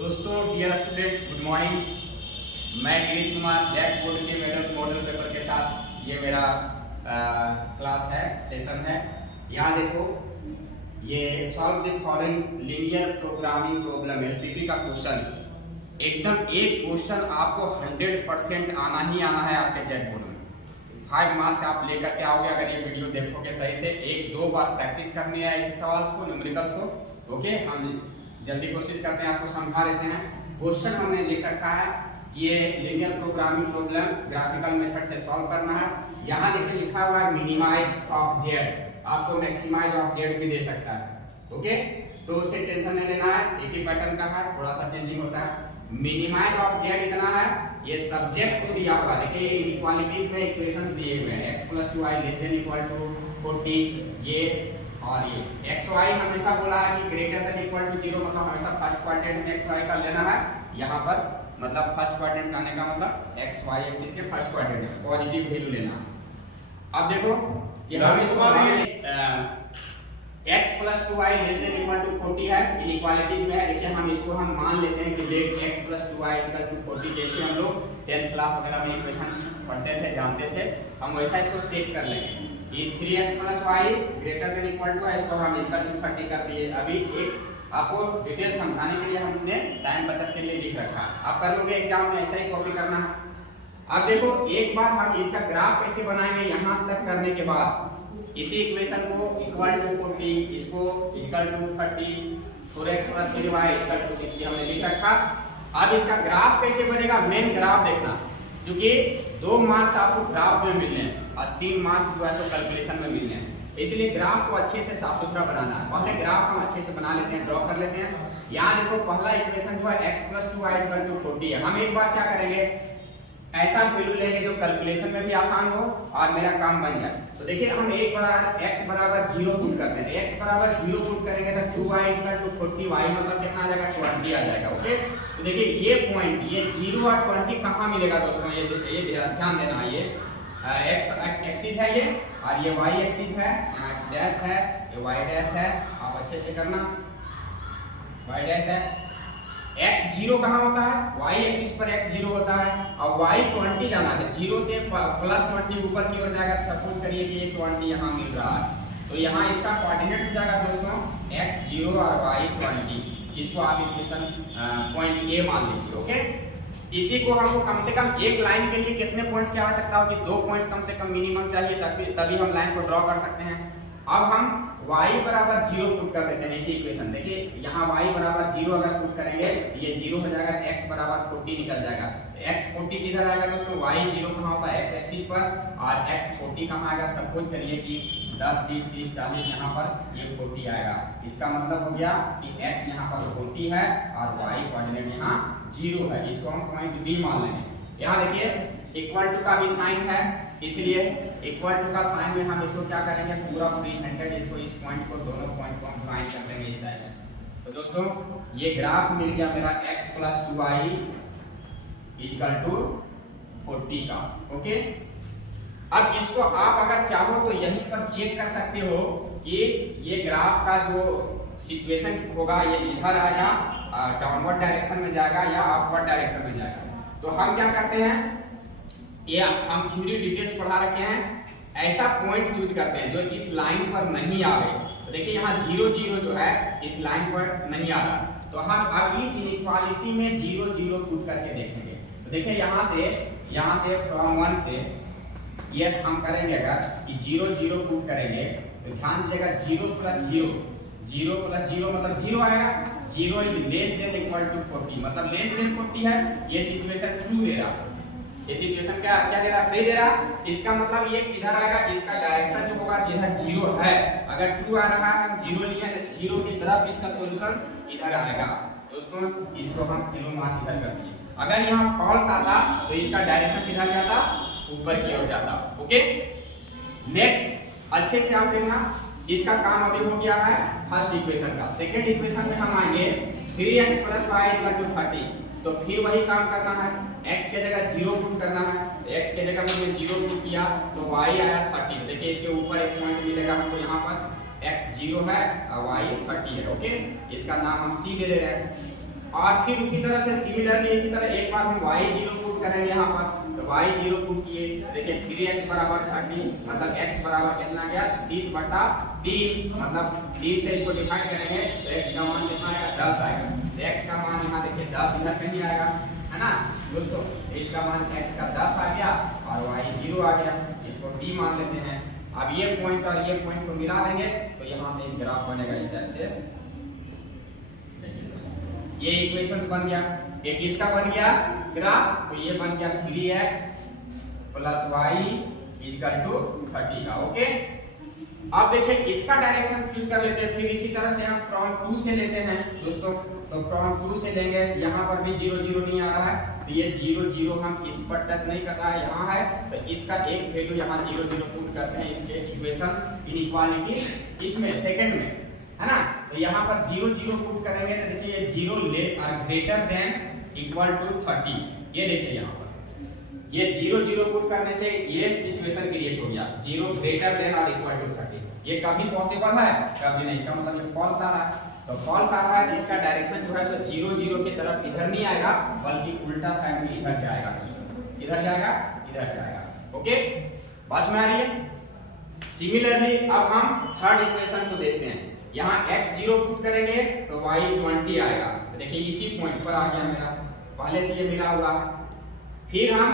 दोस्तों, dear students, good morning. मैं Girish Kumar JAC board के मॉडल पेपर के साथ ये मेरा क्लास है, सेशन है। यहाँ देखो, ये solve the following linear programming problem LPP का क्वेश्चन। एकदम एक क्वेश्चन आपको 100% आना ही आना है आपके जैक बोर्ड में। 5 मार्क्स आप लेकर के आओगे अगर ये वीडियो देखोगे सही से। 1-2 बार प्रैक्टिस करनी है ऐसे सवाल को, न्यूमेरिकल्स को। ओके, हम जल्दी कोशिश करते हैं, आपको समझा देते हैं। क्वेश्चन हमने लिख रखा है, ये linear programming problem graphical method से सॉल्व करना है। यहाँ देखिए लिखा हुआ है मिनिमाइज ऑफ जेड, आपको मैक्सिमाइज ऑफ जेड भी दे सकता है। ओके, तो उससे टेंशन नहीं लेना है, एक ही पैटर्न का है, थोड़ा सा चेंजिंग होता है। मिनिमाइज ऑफ जेड इतना है, ये सब्जेक्ट को दिया हुआ है। देखिए इक्वालिटीज में इक्वेशंस दिए हुए हैं, x + 2y ≤ 40, ये और ये x y हमेशा बोला है कि ग्रेटर देन इक्वल टू 0, मतलब हमेशा फर्स्ट क्वाड्रेंट में x y का लेना है। यहाँ पर मतलब फर्स्ट क्वाड्रेंट आने का मतलब x y एक्सिस के फर्स्ट क्वाड्रेंट में पॉजिटिव वैल्यू लेना है। अब देखो कि हम इसको x + 2y ≤ 40 है, इनइक्वालिटीज में है। देखिए हम इसको मान लेते हैं कि लेट x + 2y = 40, जैसे हम लोग 10th क्लास वगैरह में इक्वेशंस पढ़ते थे, जानते थे, हम वैसा इसको सेट कर लेंगे। ये 3x + y > है, इसको हम इसका 30 कर दिए। अभी एक आपको डिटेल समझाने के लिए हमने टाइम बचत के लिए लिख रखा है, आप कर लोगे एग्जाम में, ऐसा ही कॉपी करना है। अब देखो एक बार हम इसका ग्राफ कैसे बनाएंगे, यहाँ तक करने के बाद इसी इक्वेशन को इक्वल टू 40, इसको इक्वल टू 30, 4x + 3y = 60 हमने लिख रखा। अब इसका ग्राफ कैसे बनेगा, मेन ग्राफ देखना, क्योंकि 2 मार्क्स आपको ग्राफ में मिलने हैं और 3 मार्क्स जो है सो कैलकुलेशन में मिलने हैं, इसलिए ग्राफ को अच्छे से साफ सुथरा बनाना है। पहले ग्राफ हम अच्छे से बना लेते हैं, ड्रॉ कर लेते हैं। यहाँ देखो पहला इक्वेशन जो है x + 2y = 40 है। हम एक बार क्या करेंगे, ऐसा वैल्यू लेंगे जो कैलकुलेशन में भी आसान हो और मेरा काम बन जाए। तो देखिए हम एक बार x = 0 पुट करते हैं। x = 0 पुट करेंगे तो 2y = 40, y मतलब कितना आ जाएगा, 20 आ जाएगा। ओके, तो देखिए ये पॉइंट, ये 0 और 20 कहाँ मिलेगा दोस्तों, ये ध्यान देना। ये x एक्सिस है ये, और ये y एक्सिस है, यहाँ x डैश है, ये y डैश है, आप अच्छे से करना, y डैश है। x 0 कहाँ होता है, y एक्सिस पर x 0 होता है, और y 20 जाना है। 0 से +20 ऊपर की ओर जाएगा। सपोज करिए कि ये 20 यहाँ मिल रहा है, तो यहाँ इसका कोऑर्डिनेट हो जाएगा दोस्तों x 0 और y 20। इसको आप इक्वेशन पॉइंट A मान लीजिए। ओके, इसी को हमको कम से कम एक लाइन के लिए कितने पॉइंट्स की आवश्यकता होगी, 2 पॉइंट्स कम से कम मिनिमम चाहिए, तभी हम लाइन को ड्रॉ कर सकते हैं। अब हम y = 0 पुट कर देते हैं इसी इक्वेशन। देखिए यहाँ y = 0 अगर पुट करेंगे, ये 0 हो जाएगा, x = 40 निकल जाएगा। x 40 किधर आएगा दोस्तों, y 0 कहाँ होता है, x एक्सिस पर, और x 40 कहाँ आएगा, सपोज करिए कि 10, 20, 30, 40 यहाँ पर ये 40 आएगा। इसका मतलब हो गया कि x यहाँ पर 40 है और y कोऑर्डिनेट यहाँ 0 है। इसको हम पॉइंट B मान लेंगे। यहाँ देखिए इक्वल टू का भी साइन है, इसलिए इक्वल टू का साइन में हम इसको क्या करेंगे, पूरा फ्री हैंडेड इसको, इस पॉइंट को, दोनों पॉइंट को हम फाइंड कर देंगे इस टाइप से। तो दोस्तों ये ग्राफ मिल गया मेरा x + 2y = 40 का। ओके, अब इसको आप अगर चाहो तो यहीं पर चेक कर सकते हो कि ये ग्राफ का जो सिचुएशन होगा, ये इधर आएगा, डाउनवर्ड डायरेक्शन में जाएगा या अपवर्ड डायरेक्शन में जाएगा। तो हम क्या करते हैं, ये हम थ्योरी डिटेल्स पढ़ा रखे हैं, ऐसा पॉइंट चूज करते हैं जो इस लाइन पर नहीं आ रहे। तो देखिए यहाँ 0, 0 जो है इस लाइन पर नहीं आ रहा, तो हम अब इस इनइक्वालिटी में 0, 0 पुट करके देखेंगे। तो देखिए यहाँ से फ्रॉम 1 से ये हम करेंगे, अगर कि 0, 0 पुट करेंगे तो ध्यान दीजिएगा 0 + 0, 0 + 0 मतलब 0 आएगा। 0 > 40 मतलब लेस देन 40 है। ये सिचुएशन ट्रू दे रहा है, ये सिचुएशन क्या दे रहा, सही दे रहा। इसका मतलब ये किधर आएगा, इसका डायरेक्शन जो होगा जिधर 0 है, अगर ट्रू आ रहा है, हम 0 लिए तो 0 की तरफ इसका सॉल्यूशन इधर आएगा। दोस्तों इसको हम 0 मार्क इधर कर दिए। अगर यहाँ फॉल्स आता तो इसका डायरेक्शन किधर जाता, ऊपर की ओर जाता। ओके, नेक्स्ट अच्छे से आप देखना, इसका काम अभी हो गया है फर्स्ट इक्वेशन का। सेकंड इक्वेशन में हम आएंगे 3x + y = 30, तो फिर वही काम करना है, x के जगह 0 पुट करना है। x के जगह हमने 0 पुट किया तो y आया 30। देखिए इसके ऊपर एक पॉइंट मिलेगा हमको, यहाँ पर x 0 है और y 30 है। ओके, इसका नाम हम C दे रहे हैं। और फिर उसी तरह से सिमिलरली इसी तरह एक बार हम y0 पुट करेंगे यहाँ पर, तो y0 पुट किए, देखिए 3x बराबर 30, मतलब x बराबर कितना गया 30/3, मतलब 3 से इसको डिवाइड करेंगे तो x का मान कितना आएगा 10 आएगा। तो x का मान यहाँ देखिए 10 इधर कहीं आएगा, है ना दोस्तों। इसका मान x का 10 आ गया और y0 आ गया, इसको t मान लेते हैं। अब ये पॉइंट और ये पॉइंट को मिला देंगे तो यहाँ से एक ग्राफ बनेगा इस टाइप से। ये इक्वेशंस बन गया, एक इसका बन गया ग्राफ, तो ये बन गया 3x plus y equal to 30 का। ओके, अब देखिए इसका डायरेक्शन चूज कर लेते हैं, फिर इसी तरह से हम फ्रॉम 2 से लेते हैं दोस्तों। तो फ्रॉम 2 से लेंगे, यहाँ पर भी 0 0 नहीं आ रहा है, तो ये 0 0 हम इस पर टच नहीं कर रहा है, यहाँ है, तो इसका एक वैल्यू यहाँ 0 0 पुट करते हैं इसके इक्वेशन इनइक्वालिटी इसमें सेकंड में, है ना। तो यहाँ पर 0 0 पुट करेंगे तो देखिए ये 0 ले और ग्रेटर देन इक्वल टू 30, ये देखिए यहाँ पर ये 0 0 पुट करने से ये सिचुएशन क्रिएट हो गया 0 ग्रेटर देन और इक्वल टू 30। ये कभी पॉसिबल है, कभी नहीं, इसका मतलब ये फॉल्स आ रहा है। तो फॉल्स आ रहा है तो इसका डायरेक्शन जो है सो 0 0 की तरफ इधर नहीं आएगा, बल्कि उल्टा साइड में इधर जाएगा, इधर जाएगा, इधर जाएगा। ओके, बात में आ रही है। सिमिलरली अब हम थर्ड इक्वेशन को देखते हैं, यहाँ x0 पुट करेंगे तो y 20 आएगा, तो देखिए इसी पॉइंट पर आ गया मेरा, पहले से ये मिला हुआ है। फिर हम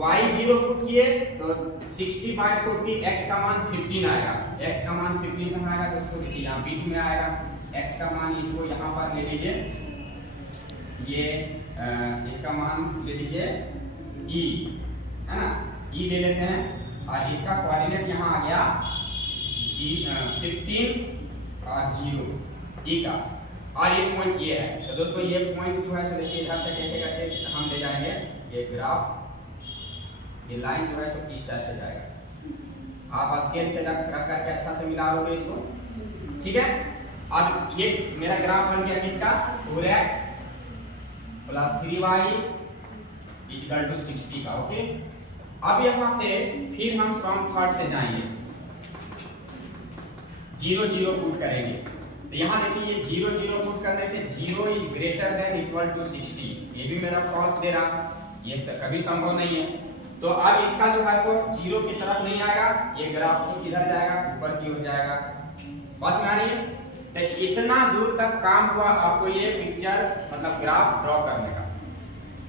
y0 पुट किए तो 60/40, x का मान 15 आएगा, x का मान 15 कहाँ आएगा दोस्तों, देखिए यहाँ बीच में आएगा, x का मान इसको यहाँ पर ले लीजिए, ये इसका मान ले लीजिए e, है ना, e ले लेते हैं, और इसका कोऑर्डिनेट यहाँ आ गया 15 और 0 e का, और ये पॉइंट ये है। तो दोस्तों ये पॉइंट जो है सो देखिए इधर से कैसे करके हम ले जाएंगे, ये ग्राफ, ये लाइन जो है सो इस टाइप से जाएगा, आप स्केल से रख करके अच्छा से मिला लोगे इसको, ठीक है। अब ये मेरा ग्राफ बन गया किसका, 4x plus 3y equal to 60 का। ओके, अब यहाँ से फिर हम फ्रॉम थर्ड से जाएंगे, 0 0 पुट करेंगे, तो यहाँ देखिए ये 0 0 पुट करने से 0 is greater than equal to 60, ये भी मेरा फॉल्स दे रहा, ये कभी संभव नहीं है। तो अब इसका जो है सो 0 की तरफ नहीं आएगा, ये ग्राफ से किधर जाएगा, ऊपर की ओर जाएगा। बस में आ रही है। तो इतना दूर तक काम हुआ आपको ये पिक्चर मतलब ग्राफ ड्रॉ करने का।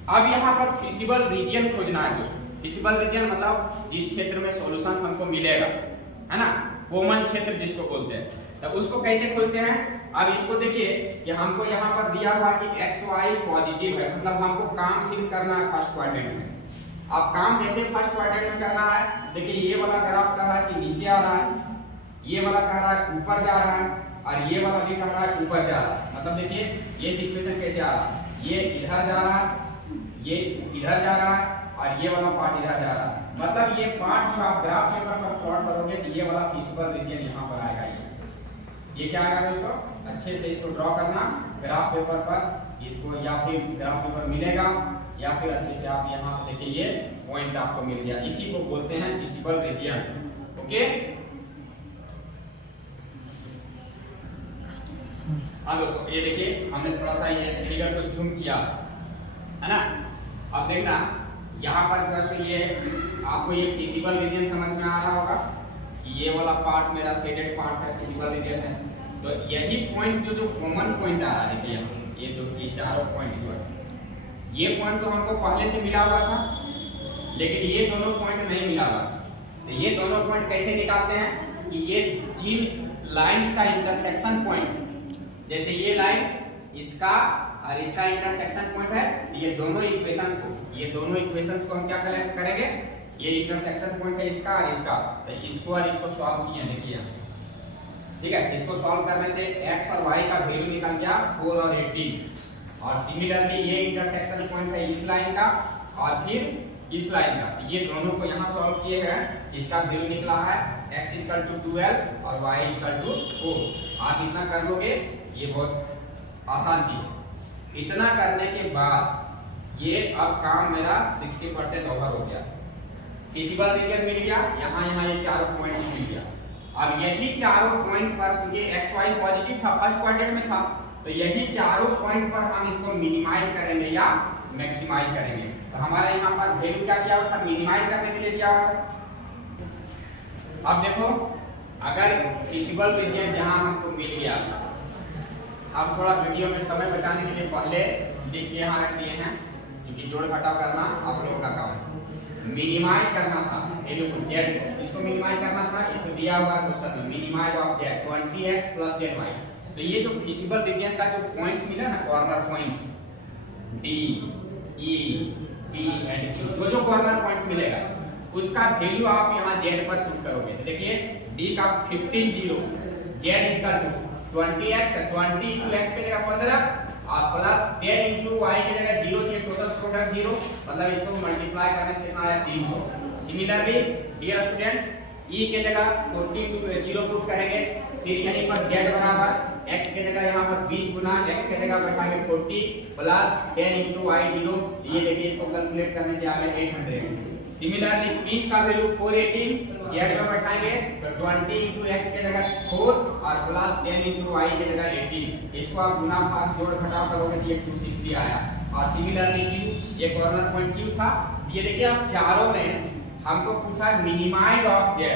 अब यहाँ पर फिजिबल रीजन खोजना है दोस्तों। फिजिबल रीजन मतलब जिस क्षेत्र में सॉल्यूशन हमको मिलेगा, है ना, कॉमन क्षेत्र जिसको बोलते हैं, तो उसको कैसे खोजते हैं। अब इसको देखिए कि हमको यहाँ पर दिया हुआ कि एक्स वाई पॉजिटिव है, मतलब हमको काम सिर्फ करना है फर्स्ट क्वाड्रेंट में। अब काम जैसे फर्स्ट क्वाड्रेंट में करना है, देखिए ये वाला ग्राफ कह रहा है कि नीचे आ रहा है, ये वाला कह रहा है ऊपर जा रहा है, और ये वाला भी कह रहा है ऊपर जा रहा है। मतलब देखिए ये सिचुएशन कैसे आ रहा है, ये इधर जा रहा है, ये इधर जा रहा है, और ये वाला पार्ट इधर जा रहा है। मतलब ये पार्ट जब आप ग्राफ पेपर पर प्लॉट करोगे तो ये वाला फिजिबल रीजन यहाँ पर आएगा। ये क्या आएगा दोस्तों, अच्छे से इसको ड्रॉ करना ग्राफ पेपर पर, इसको या फिर ग्राफ पेपर मिलेगा या फिर अच्छे से आप यहाँ से देखिए ये पॉइंट आपको मिल गया, इसी को बोलते हैं फिजिबल रीजन। ओके, हाँ दोस्तों ये देखिए हमने थोड़ा सा ये फिगर को जूम किया, है ना। अब देखना यहाँ पर जो है सो ये आपको ये फिजिबल रीजन समझ में आ रहा होगा कि ये वाला पार्ट मेरा शेडेड पार्ट है, फिजिबल रीजन है। तो यही पॉइंट जो कॉमन पॉइंट आ रहा है, देखिए ये जो ये चारों पॉइंट जो है, ये पॉइंट तो हमको पहले से मिला हुआ था, लेकिन ये दोनों पॉइंट नहीं मिला हुआ। तो ये दोनों पॉइंट कैसे निकालते हैं कि ये जिन लाइंस का इंटरसेक्शन पॉइंट, जैसे ये लाइन इसका और इसका इंटरसेक्शन पॉइंट है, ये दोनों इक्वेशंस को हम क्या करेंगे, ये इंटरसेक्शन पॉइंट है इसका और इसका, तो इसको और इसको सॉल्व किए, देखिए ठीक है। इसको सॉल्व करने से x और y का वैल्यू निकल गया 4 और 18, और सिमिलरली ये इंटरसेक्शन पॉइंट है इस लाइन का और फिर इस लाइन का, ये दोनों को यहाँ सॉल्व किए हैं, इसका वैल्यू निकला है x इक्वल टू 12 और y इक्वल टू 4। आप इतना कर लोगे, ये बहुत आसान चीज है। इतना करने के बाद ये अब काम मेरा 60% ओवर हो गया, फिजिबल रीजन मिल गया, यहाँ ये चारों पॉइंट मिल गया। अब यही चारों पॉइंट पर क्योंकि एक्स वाई पॉजिटिव था, फर्स्ट क्वाड्रेंट में था, तो यही चारों पॉइंट पर हम इसको मिनिमाइज करेंगे या मैक्सिमाइज करेंगे। तो हमारा यहाँ पर वैल्यू क्या दिया हुआ था, मिनिमाइज करने के लिए दिया हुआ था। अब देखो अगर फिजिबल रीजन जहां हमको मिल गया, अब थोड़ा वीडियो में समय बचाने के लिए पहले लिख के यहाँ रख दिए हैं, क्योंकि जोड़ घटाव करना आप लोगों का काम है। मिनिमाइज करना था वैल्यू को, जेड को इसको मिनिमाइज करना था, इसको दिया हुआ क्वेश्चन में minimise of Z 20x + 10y। तो ये जो फिजिबल रीजन का जो पॉइंट्स मिला ना, corner points D E P and Q, जो कॉर्नर पॉइंट्स मिलेगा उसका वैल्यू आप यहाँ जेड पर पुट करोगे। तो देखिए डी का 15 0, Z equal to 20x, 20 × x की जगह 15 और प्लस 10 × y की जगह 0 दिए, टोटल प्रोडक्ट 0, मतलब इसको मल्टीप्लाई करने से कितना आया 300। सिमिलरली डियर स्टूडेंट्स, e के जगह 40 0 पुट करेंगे, फिर यहीं पर z बराबर x के जगह यहाँ पर 20 गुना x के जगह बैठाएंगे 40 प्लस 10 × y 0, ये देखिए इसको कैलकुलेट करने से आ गया 800। सिमिलरली p का वैल्यू 418, z में बैठाएंगे तो 20 × x के जगह 4 और प्लस 10 × y के जगह 18, इसको आप गुना भाग जोड़ घटाव करोगे तो ये 260 आया। और सिमिलरली q, ये कॉर्नर पॉइंट q था। ये देखिए आप चारों में हमको पूछा मिनिमाइज ऑफ z,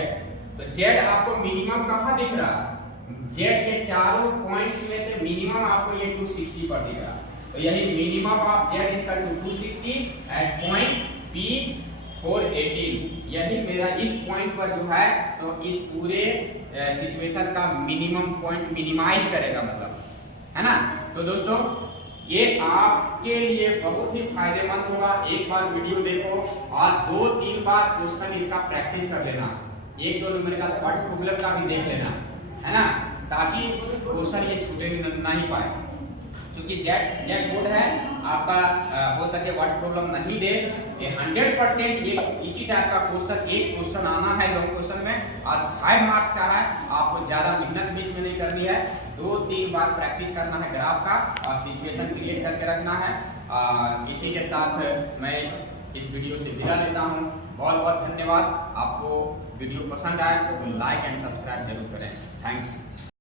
तो z आपको मिनिमम कहाँ दिख रहा, z के चारों पॉइंट्स में से मिनिमम आपको ये 260 पर दिख रहा। तो यही minimum of z equal to 260 at point p 418, यही मेरा इस पॉइंट पर जो है सो इस पूरे सिचुएशन का मिनिमम पॉइंट मिनिमाइज करेगा, मतलब है ना। तो दोस्तों ये आपके लिए बहुत ही फायदेमंद होगा। एक बार वीडियो देखो और 2-3 बार क्वेश्चन इसका प्रैक्टिस कर लेना, 1-2 नंबर का शॉर्ट प्रॉब्लम का भी देख लेना, है ना, ताकि क्वेश्चन ये छूटे नहीं पाए। क्योंकि जेड बोर्ड है आपका, हो सके वर्ड प्रॉब्लम नहीं दे, ये 100% ये इसी टाइप का क्वेश्चन, एक क्वेश्चन आना है लॉन्ग क्वेश्चन में और 5 मार्क्स का है। आपको ज्यादा मेहनत भी इसमें नहीं करनी है, 2-3 बार प्रैक्टिस करना है ग्राफ का और सिचुएशन क्रिएट करके रखना है। इसी के साथ मैं इस वीडियो से विदा लेता हूँ। बहुत बहुत धन्यवाद। आपको वीडियो पसंद आए तो लाइक एंड सब्सक्राइब जरूर करें। थैंक्स।